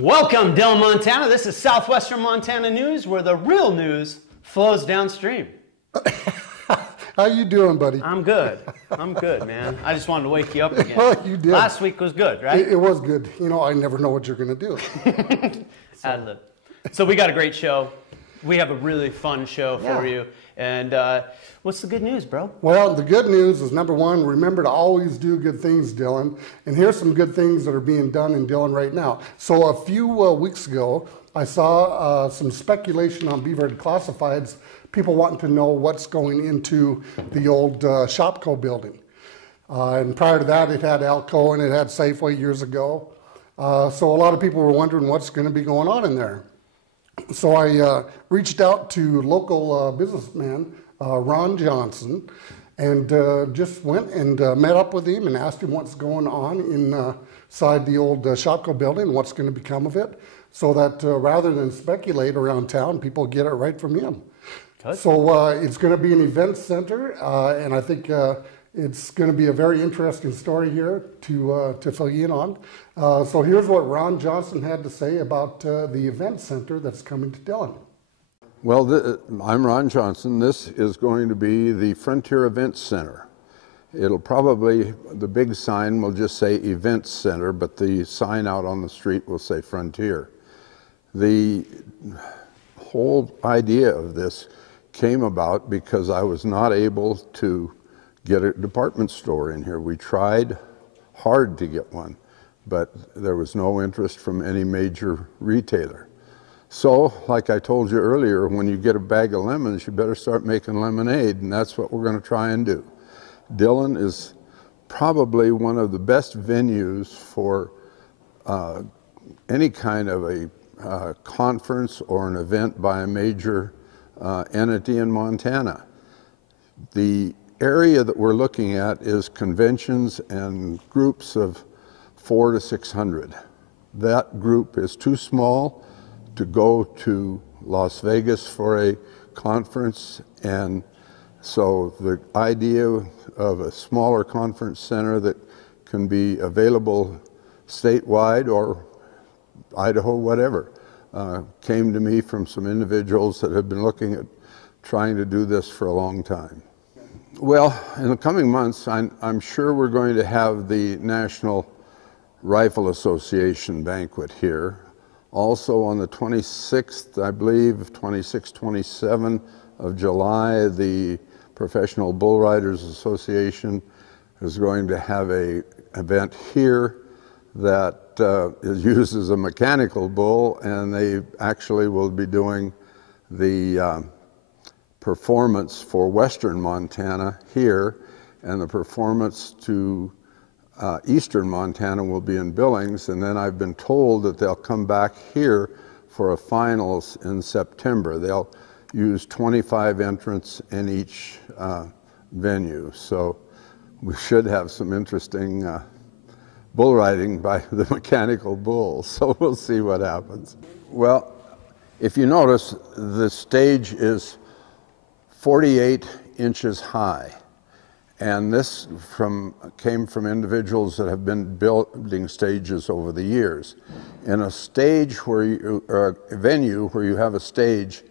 Welcome, Dillon, Montana. This is Southwestern Montana News, where the real news flows downstream. How you doing, buddy? I'm good. I'm good, man. I just wanted to wake you up again. Well, you did. Last week was good, right? It was good. You know, I never know what you're going to do. So we got a great show. We have a really fun show for you. And what's the good news, bro? Well, the good news is, number one, remember to always do good things, Dillon. And here's some good things that are being done in Dillon right now. So a few weeks ago, I saw some speculation on Beaver Classifieds, people wanting to know what's going into the old Shopko building. And prior to that, it had Alco and it had Safeway years ago. So a lot of people were wondering what's going to be going on in there. So I reached out to local businessman, Ron Johnson, and just went and met up with him and asked him what's going on inside the old Shopko building, what's going to become of it, so that rather than speculate around town, people get it right from him. Good. So it's going to be an event center, and I think it's going to be a very interesting story here to fill you in on. So here's what Ron Johnson had to say about the event center that's coming to Dillon. Well, I'm Ron Johnson. This is going to be the Frontier Events Center. It'll probably, the big sign will just say Events Center, but the sign out on the street will say Frontier. The whole idea of this came about because I was not able to get a department store in here. We tried hard to get one, but there was no interest from any major retailer. So, like I told you earlier, when you get a bag of lemons, you better start making lemonade, and that's what we're going to try and do. Dillon is probably one of the best venues for any kind of a conference or an event by a major entity in Montana. The area that we're looking at is conventions and groups of 400 to 600. That group is too small to go to Las Vegas for a conference, and so the idea of a smaller conference center that can be available statewide or Idaho, whatever, came to me from some individuals that have been looking at trying to do this for a long time. Well, in the coming months, I'm sure we're going to have the National Rifle Association banquet here. Also on the 26th, I believe, 26, 27 of July, the Professional Bull Riders Association is going to have an event here that uses a mechanical bull, and they actually will be doing the performance for Western Montana here, and the performance to Eastern Montana will be in Billings, and then I've been told that they'll come back here for a finals in September. They'll use 25 entrants in each venue, so we should have some interesting bull riding by the mechanical bulls, so we'll see what happens. Well, if you notice, the stage is 48 inches high. And this came from individuals that have been building stages over the years. In a stage where or a venue where you have a stage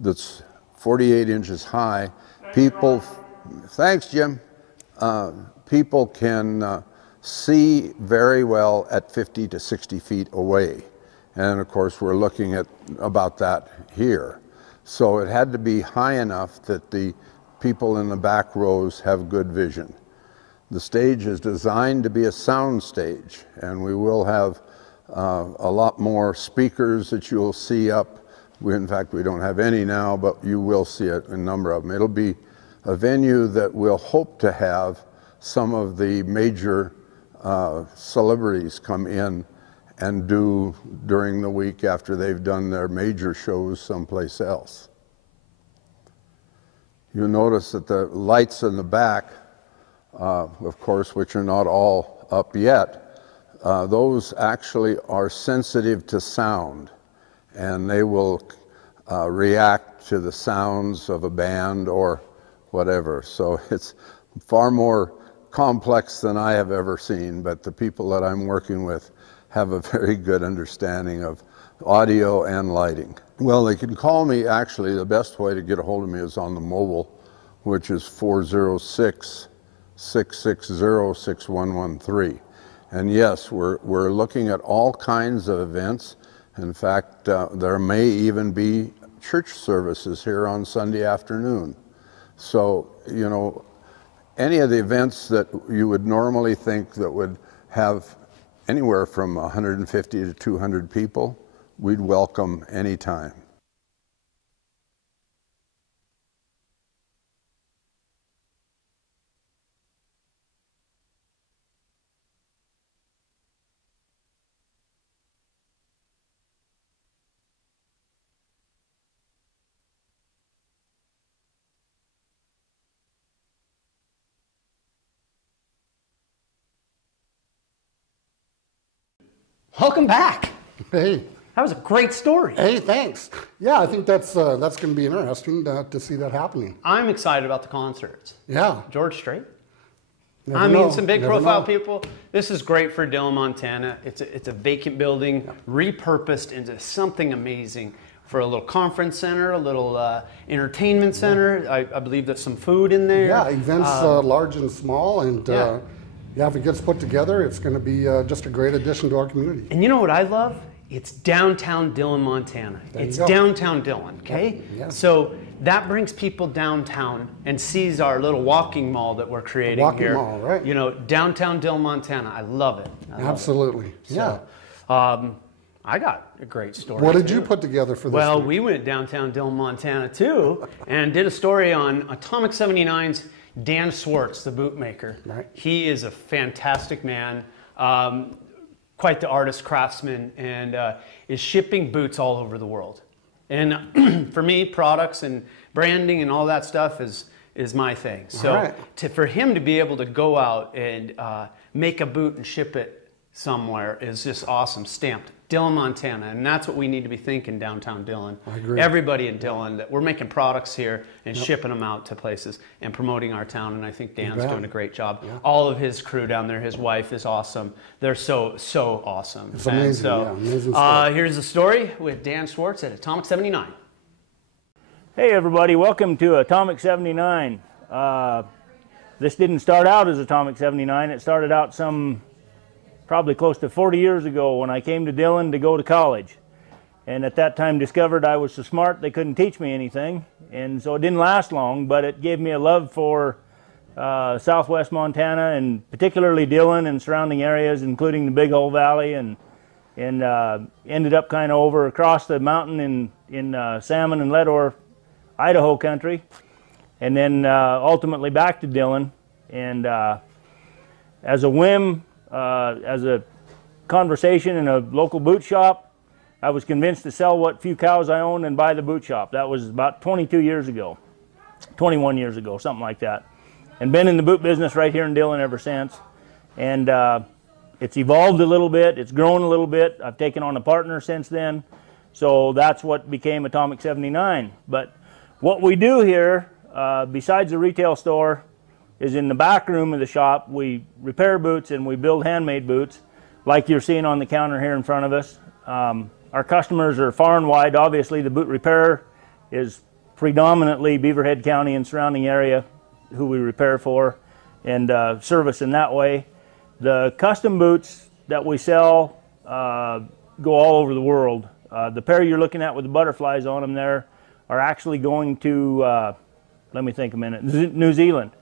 that's 48 inches high, people, thanks Jim, people can see very well at 50 to 60 feet away. And of course we're looking at about that here. So it had to be high enough that the people in the back rows have good vision. The stage is designed to be a sound stage, and we will have a lot more speakers that you'll see up. In fact, we don't have any now, but you will see a number of them. It'll be a venue that we'll hope to have some of the major celebrities come in and do during the week after they've done their major shows someplace else. You'll notice that the lights in the back, of course, which are not all up yet, those actually are sensitive to sound, and they will react to the sounds of a band or whatever. So it's far more complex than I have ever seen, but the people that I'm working with have a very good understanding of audio and lighting. Well, they can call me, actually, the best way to get a hold of me is on the mobile, which is 406-660-6113. And yes, we're looking at all kinds of events. In fact, there may even be church services here on Sunday afternoon. So, you know, any of the events that you would normally think that would have anywhere from 150 to 200 people, we'd welcome anytime. Welcome back. Hey. That was a great story. Hey, thanks. Yeah, I think that's going to be interesting to see that happening. I'm excited about the concerts. Yeah. George Strait. Never know. Some big Never profile know. people. This is great for Dillon, Montana. It's a vacant building, repurposed into something amazing for a little conference center, a little entertainment center. I believe there's some food in there. Yeah, events large and small, and yeah, if it gets put together, it's going to be just a great addition to our community. And you know what I love? It's downtown Dillon, Montana. It's downtown Dillon, okay? Yep. Yeah. So that brings people downtown and sees our little walking mall that we're creating walking here. mall, right. You know, downtown Dillon, Montana. I love it. Absolutely. Yeah. So, I got a great story. What did you put together for this Well, week? we went downtown Dillon, Montana too, and did a story on Atomic 79's Dan Swartz, the bootmaker. Right. He is a fantastic man, quite the artist, craftsman, and is shipping boots all over the world. And for me, products and branding and all that stuff is my thing. So for him to be able to go out and make a boot and ship it somewhere is just awesome. Stamped Dillon, Montana, and that's what we need to be thinking downtown Dillon. I agree. Everybody in Dillon, that we're making products here and shipping them out to places and promoting our town, and I think Dan's doing a great job. Yeah. All of his crew down there, his wife is awesome. They're so awesome. It's amazing. And so, amazing story. here's the story with Dan Swartz at Atomic 79. Hey everybody, welcome to Atomic 79. This didn't start out as Atomic 79. It started out probably close to 40 years ago when I came to Dillon to go to college. And at that time discovered I was so smart they couldn't teach me anything. And so it didn't last long, but it gave me a love for Southwest Montana, and particularly Dillon and surrounding areas, including the Big Hole Valley, and ended up kind of over across the mountain in Salmon and Leadore, Idaho country, and then ultimately back to Dillon. And as a whim, as a conversation in a local boot shop, I was convinced to sell what few cows I owned and buy the boot shop. That was about 22 years ago, 21 years ago, something like that. And been in the boot business right here in Dillon ever since. And it's evolved a little bit, it's grown a little bit. I've taken on a partner since then. So that's what became Atomic 79. But what we do here, besides the retail store, is in the back room of the shop. We repair boots and we build handmade boots like you're seeing on the counter here in front of us. Our customers are far and wide. Obviously the boot repair is predominantly Beaverhead County and surrounding area who we repair for and service in that way. The custom boots that we sell go all over the world. The pair you're looking at with the butterflies on them there are actually going to, let me think a minute, New Zealand.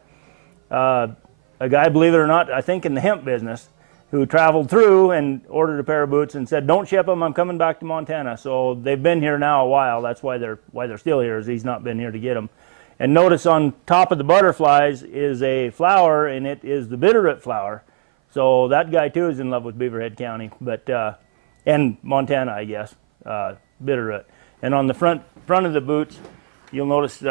A guy, believe it or not, I think in the hemp business, who traveled through and ordered a pair of boots and said, "Don't ship them, I'm coming back to Montana." So they've been here now a while. That's why they're still here, is he's not been here to get them. And notice on top of the butterflies is a flower, and it is the bitterroot flower. So that guy too is in love with Beaverhead County, but and Montana, I guess, bitterroot. And on the front of the boots, you'll notice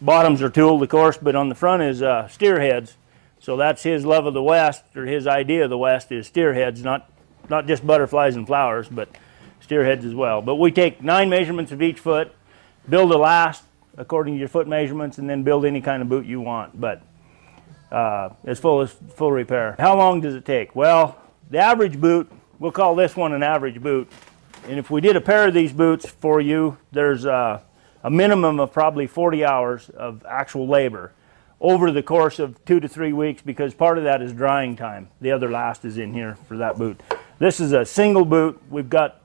bottoms are tooled, of course, but on the front is steer heads. So that's his love of the West, or his idea of the West is steer heads, not just butterflies and flowers, but steer heads as well. But we take 9 measurements of each foot, build a last according to your foot measurements, and then build any kind of boot you want. But it's full repair. How long does it take? Well, the average boot we'll call this one an average boot. And if we did a pair of these boots for you, there's a minimum of probably 40 hours of actual labor over the course of 2 to 3 weeks, because part of that is drying time. The other last is in here for that boot. This is a single boot. We've got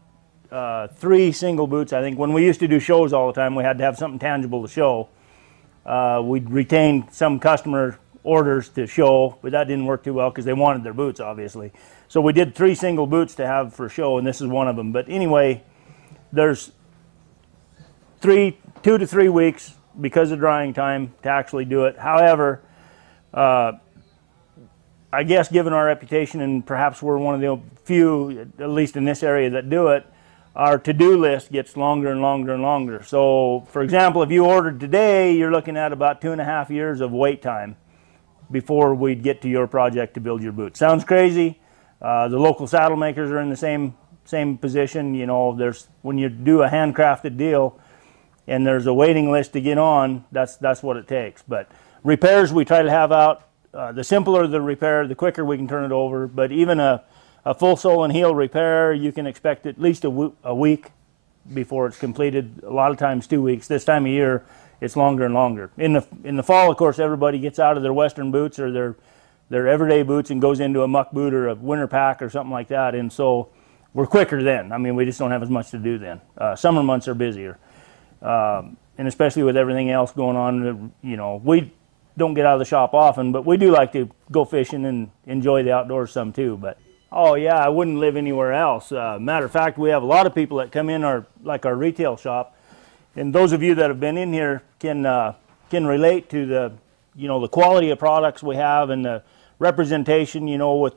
3 single boots. I think when we used to do shows all the time, we had to have something tangible to show. We'd retain some customer orders to show, but that didn't work too well because they wanted their boots, obviously. So we did 3 single boots to have for show, and this is one of them. But anyway, there's 2 to 3 weeks because of drying time to actually do it. However, I guess given our reputation, and perhaps we're one of the few, at least in this area, that do it, our to-do list gets longer and longer and longer. So, for example, if you ordered today, you're looking at about 2.5 years of wait time before we'd get to your project to build your boot. Sounds crazy. The local saddle makers are in the same position. You know, when you do a handcrafted deal and there's a waiting list to get on, that's what it takes. But repairs we try to have out. The simpler the repair, the quicker we can turn it over. But even a full sole and heel repair, you can expect at least a week before it's completed. A lot of times 2 weeks. This time of year, it's longer and longer. In the fall, of course, everybody gets out of their Western boots or their everyday boots and goes into a muck boot or a winter pack or something like that. And so we're quicker then. I mean, we just don't have as much to do then. Summer months are busier. And especially with everything else going on, you know, we don't get out of the shop often, but we do like to go fishing and enjoy the outdoors some too. But oh yeah, I wouldn't live anywhere else. Matter of fact, we have a lot of people that come in our retail shop, and those of you that have been in here can relate to the quality of products we have and the representation, you know,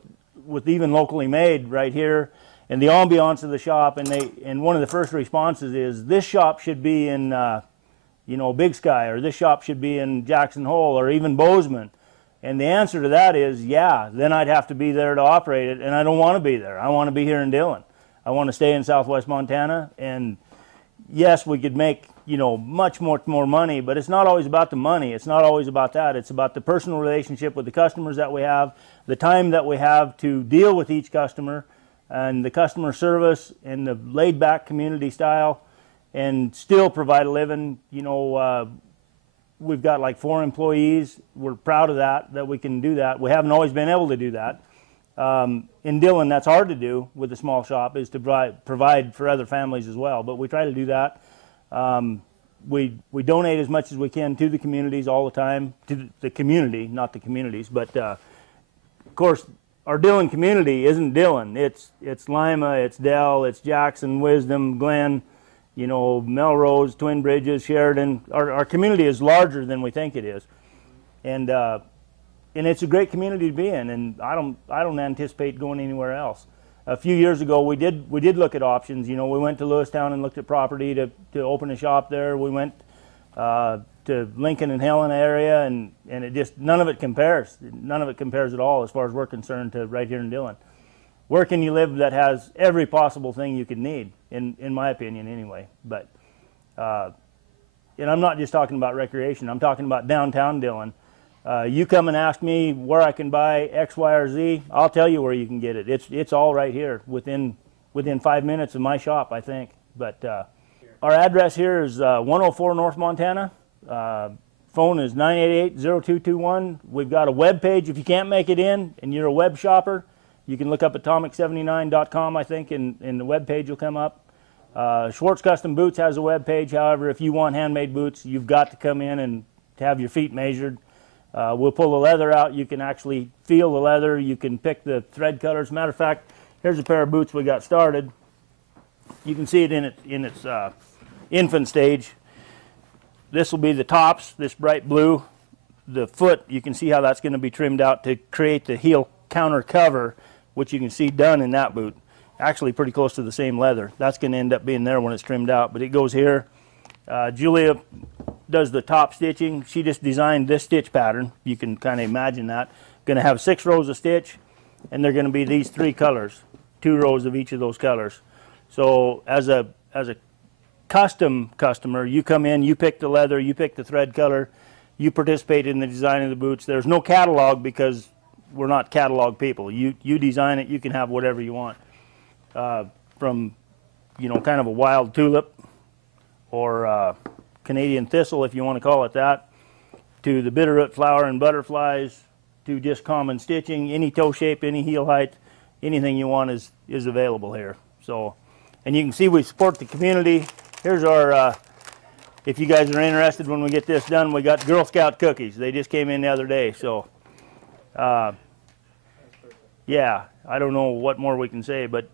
with even locally made right here, and the ambiance of the shop. And one of the first responses is, this shop should be in Big Sky, or this shop should be in Jackson Hole, or even Bozeman. And the answer to that is, yeah, then I'd have to be there to operate it, and I don't want to be there. I want to be here in Dillon. I want to stay in Southwest Montana, and yes, we could make, you know, much more money, but it's not always about the money. It's not always about that. It's about the personal relationship with the customers that we have, the time that we have to deal with each customer, and the customer service and the laid-back community style, and still provide a living. You know, we've got like 4 employees. We're proud of that we can do that. We haven't always been able to do that. In Dillon, that's hard to do with a small shop, is to provide for other families as well. But we try to do that. We donate as much as we can to the communities all the time, to the community, not the communities. But of course, our Dillon community isn't Dillon. It's Lima, it's Dell, it's Jackson, Wisdom, Glen, you know, Melrose, Twin Bridges, Sheridan. Our community is larger than we think it is, and it's a great community to be in. And I don't anticipate going anywhere else. A few years ago, we did look at options. You know, we went to Lewistown and looked at property to open a shop there. We went to Lincoln and Helena area, and it just, none of it compares. None of it compares at all as far as we're concerned to right here in Dillon. Where can you live that has every possible thing you could need, in my opinion anyway? But, and I'm not just talking about recreation, I'm talking about downtown Dillon. You come and ask me where I can buy X, Y, or Z, I'll tell you where you can get it. It's all right here within 5 minutes of my shop, I think. But our address here is 104 North Montana. Phone is 988-0221. We've got a web page. If you can't make it in and you're a web shopper, you can look up atomic79.com, I think, and the web page will come up. Schwartz Custom Boots has a web page. However, if you want handmade boots, you've got to come in and to have your feet measured. We'll pull the leather out. You can actually feel the leather. You can pick the thread colors. Matter of fact, here's a pair of boots we got started. You can see it in its infant stage. This will be the tops, this bright blue. The foot, you can see how that's going to be trimmed out to create the heel counter cover, which you can see done in that boot. Actually pretty close to the same leather. That's going to end up being there when it's trimmed out, but it goes here. Julia does the top stitching. She just designed this stitch pattern. You can kind of imagine that. Going to have 6 rows of stitch, and they're going to be these 3 colors, 2 rows of each of those colors. So as a custom customer, you come in, you pick the leather, you pick the thread color, you participate in the design of the boots. There's no catalog because we're not catalog people. You design it, you can have whatever you want. from, kind of a wild tulip or Canadian thistle, if you want to call it that, to the bitterroot flower and butterflies, to just common stitching. Any toe shape, any heel height, anything you want is available here. So, and you can see we support the community. Here's our, if you guys are interested when we get this done, we got Girl Scout cookies. They just came in the other day. So, yeah, I don't know what more we can say, but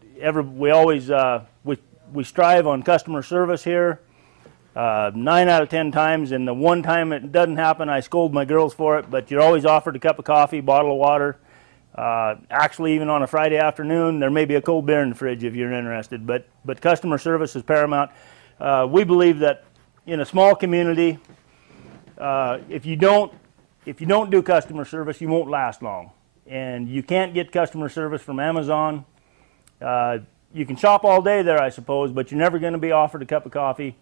we always, we strive on customer service here. 9 out of 10 times, and the one time it doesn't happen, I scold my girls for it, but you're always offered a cup of coffee, bottle of water. Actually, even on a Friday afternoon, there may be a cold beer in the fridge if you're interested, but customer service is paramount. We believe that in a small community, if you don't do customer service, you won't last long. And you can't get customer service from Amazon. You can shop all day there, I suppose, but you're never going to be offered a cup of coffee.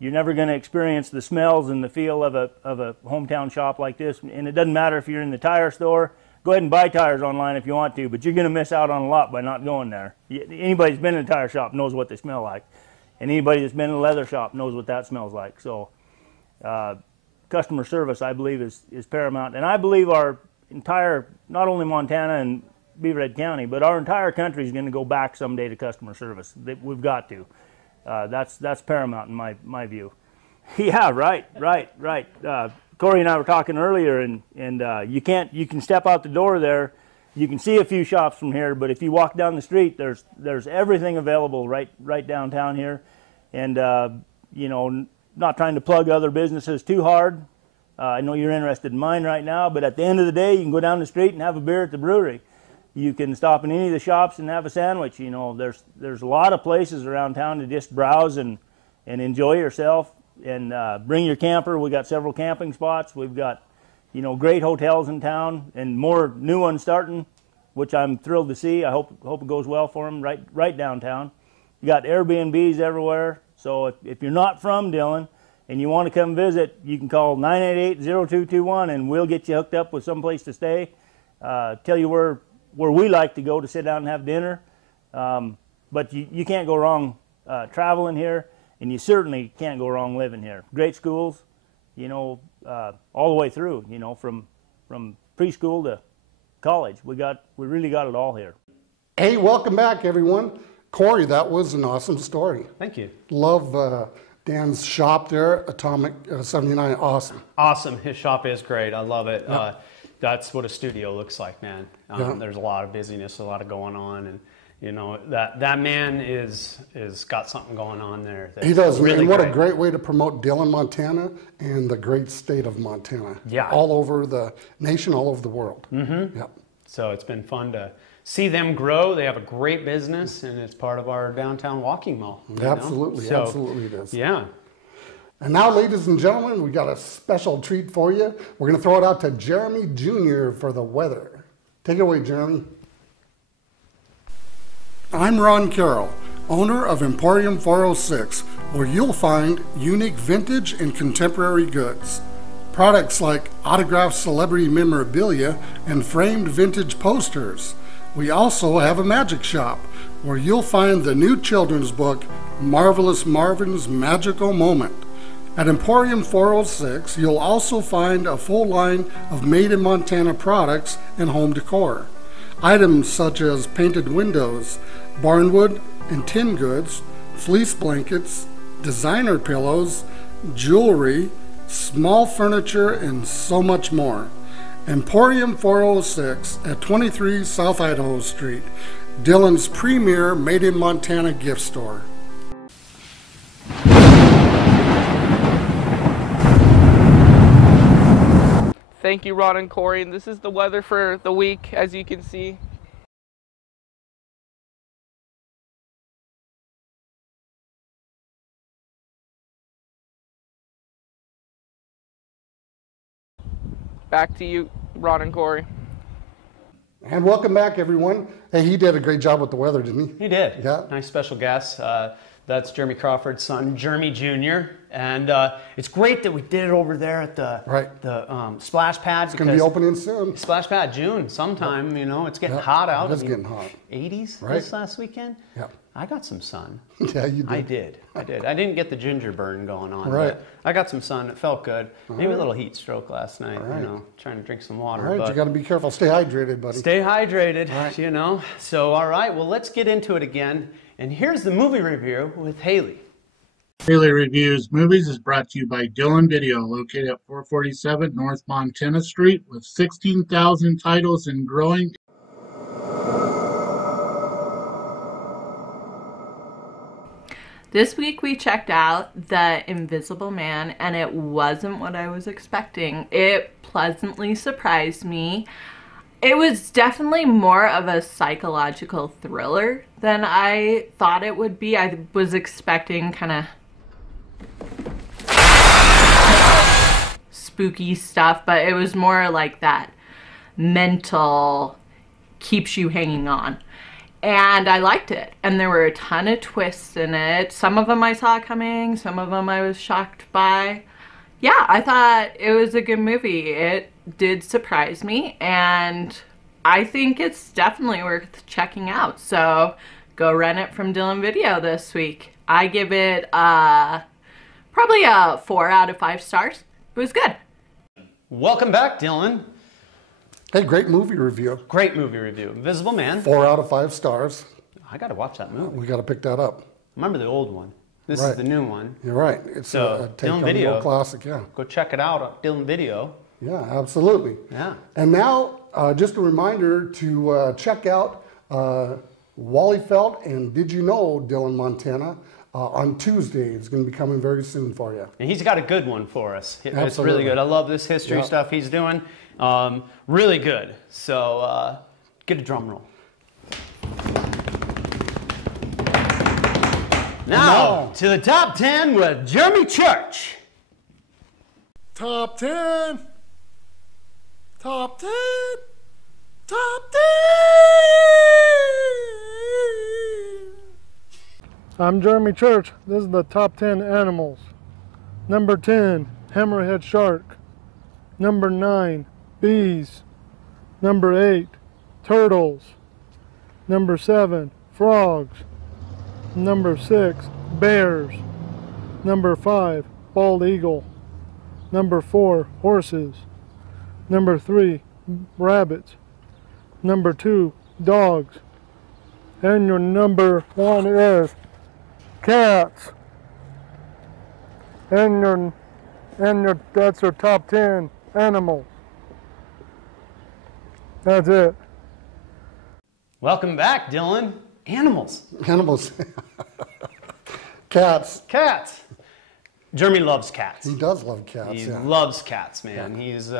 You're never going to experience the smells and the feel of a hometown shop like this. And it doesn't matter if you're in the tire store. Go ahead and buy tires online if you want to, but you're going to miss out on a lot by not going there. Anybody who's been in a tire shop knows what they smell like. And anybody that's been in a leather shop knows what that smells like. So customer service, I believe, is paramount. And I believe our entire, not only Montana and Beaverhead County, but our entire country is going to go back someday to customer service. We've got to. That's paramount in my view. Yeah, right. Corey and I were talking earlier, and you can step out the door there, you can see a few shops from here, but if you walk down the street, there's everything available right downtown here, and not trying to plug other businesses too hard. I know you're interested in mine right now, but at the end of the day, you can go down the street and have a beer at the brewery. You can stop in any of the shops and have a sandwich. There's a lot of places around town to just browse and enjoy yourself, and bring your camper. We got several camping spots. We've got, great hotels in town and more new ones starting, which I'm thrilled to see. I hope it goes well for them right downtown. You got Airbnbs everywhere. So if you're not from Dillon and you want to come visit, you can call 988-0221 and we'll get you hooked up with some place to stay. Tell you where we like to go to sit down and have dinner. But you can't go wrong traveling here, and you certainly can't go wrong living here. Great schools, all the way through, from preschool to college. We really got it all here. Hey, welcome back, everyone. Corey, that was an awesome story. Thank you. Love Dan's shop there, Atomic 79, awesome. Awesome. His shop is great. I love it. Yep. That's what a studio looks like, man. Yeah. There's a lot of busyness, a lot of going on, and that man is got something going on there. He does, really and what great. a great way to promote Dillon, Montana, and the great state of Montana. Yeah. All over the nation, all over the world. Mm-hmm. Yep. So it's been fun to see them grow. They have a great business, and it's part of our downtown walking mall. Absolutely, absolutely it is. Yeah. And now, ladies and gentlemen, we got a special treat for you. We're going to throw it out to Jeremy Jr. for the weather. Take it away, Jeremy. I'm Ron Carroll, owner of Emporium 406, where you'll find unique vintage and contemporary goods. Products like autographed celebrity memorabilia and framed vintage posters. We also have a magic shop, where you'll find the new children's book, Marvelous Marvin's Magical Moment. At Emporium 406, you'll also find a full line of made-in-Montana products and home decor. Items such as painted windows, barnwood and tin goods, fleece blankets, designer pillows, jewelry, small furniture, and so much more. Emporium 406 at 23 South Idaho Street, Dillon's premier made-in-Montana gift store. Thank you, Ron and Corey. And this is the weather for the week, as you can see. Back to you, Ron and Corey. And welcome back, everyone. Hey, he did a great job with the weather, didn't he? He did. Yeah. Nice special guest. That's Jeremy Crawford's son, Jeremy Jr. And it's great that we did it over there at the splash pad. It's going to be opening soon. Splash pad, June, sometime. You know, it's getting hot out. It's getting hot. 80s right. this last weekend. Yeah. I got some sun. Yeah, you did. I did. I didn't get the ginger burn going on. Right. But I got some sun. It felt good. Maybe a little heat stroke last night. Right. You know, trying to drink some water. All right, but you got to be careful. Stay hydrated, buddy. stay hydrated. Right. You know. So all right. Well, let's get into it again. And here's the movie review with Haley. Haley Reviews Movies is brought to you by Dylan Video, located at 447 North Montana Street, with 16,000 titles and growing. This week we checked out The Invisible Man, and it wasn't what I was expecting. It pleasantly surprised me. It was definitely more of a psychological thriller than I thought it would be. I was expecting kind of spooky stuff, but it was more like that mental, keeps you hanging on. And I liked it. And there were a ton of twists in it. Some of them I saw coming, some of them I was shocked by. Yeah, I thought it was a good movie. It did surprise me, and I think it's definitely worth checking out. So go rent it from Dylan Video this week. I give it probably a 4 out of 5 stars. It was good. Welcome back, Dylan. Hey, great movie review. Great movie review. Invisible Man. 4 out of 5 stars. I got to watch that movie. We got to pick that up. Remember the old one. This Right. is the new one. You're right. It's So, a take Dylan on the Video. old classic, yeah. Go check it out on Dylan Video. Yeah, absolutely. Yeah. And now, just a reminder to check out Wally Felt and Did You Know Dylan Montana on Tuesday. It's going to be coming very soon for you. And he's got a good one for us. It's Absolutely. really good. I love this history Yeah. stuff he's doing. Really good. So get a drum roll. Now, to the top 10 with Jeremy Church. Top 10. Top 10. Top 10. I'm Jeremy Church. This is the top 10 animals. Number 10, hammerhead shark. Number 9, bees. Number 8, turtles. Number 7, frogs. Number 6, bears. Number 5, bald eagle. Number 4, horses. Number 3, rabbits. Number 2, dogs. And your number 1 is cats. And that's your top 10 animals. That's it. Welcome back, Dylan. Animals. Animals. Cats. Cats. Jeremy loves cats. He does love cats, He yeah. loves cats, man. He's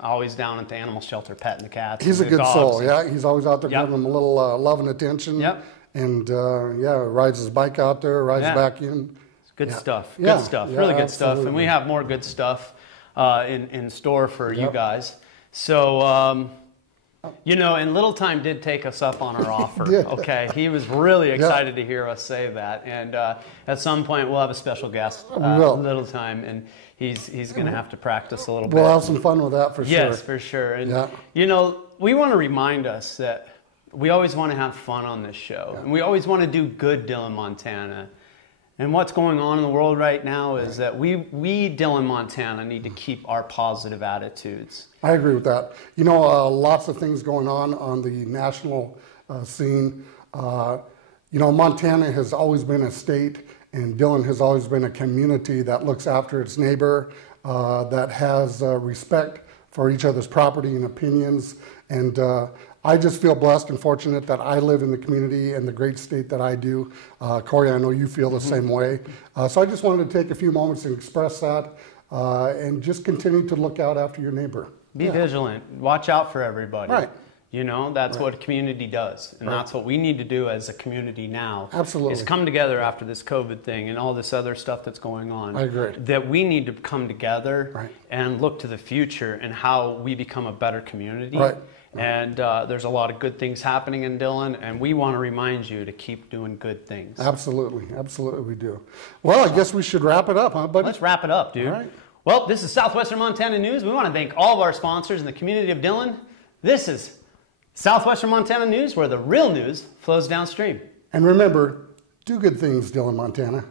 always down at the animal shelter petting the cats. He's a and the good dogs. soul, yeah. He's always out there Yep. giving them a little love and attention. Yep. And, yeah, rides his bike out there, rides Yeah. back in. Good Yeah. stuff. Yeah. Good stuff. Yeah, Really good stuff. And absolutely. we have more good stuff in store for you Yep. guys. So, you know, and Little Time did take us up on our offer. did. Okay. He was really excited to hear us say that. And at some point, we'll have a special guest, will. Little Time, and he's going to have to practice a little bit. We'll have some fun with that for sure. Yes, for sure. And, Yeah. you know, we want to remind us that we always want to have fun on this show. And we always want to do good Dylan Montana. And what's going on in the world right now is that we Dylan Montana, need to keep our positive attitudes. I agree with that. You know, lots of things going on the national scene. You know, Montana has always been a state, and Dylan has always been a community that looks after its neighbor, that has respect for each other's property and opinions. And I just feel blessed and fortunate that I live in the community and the great state that I do. Corey, I know you feel the same way. So I just wanted to take a few moments to express that and just continue to look out after your neighbor. Be vigilant. Watch out for everybody. Right. You know, that's Right. what a community does. And Right. that's what we need to do as a community now. Absolutely. Is come together after this COVID thing and all this other stuff that's going on. I agree. That we need to come together Right. and look to the future and how we become a better community. Right. And there's a lot of good things happening in Dillon, and we want to remind you to keep doing good things. Absolutely. Absolutely we do. Well, I guess we should wrap it up, huh, buddy? Let's wrap it up, dude. All right. Well, this is Southwestern Montana News. We want to thank all of our sponsors in the community of Dillon. This is Southwestern Montana News, where the real news flows downstream. And remember, do good things, Dillon, Montana.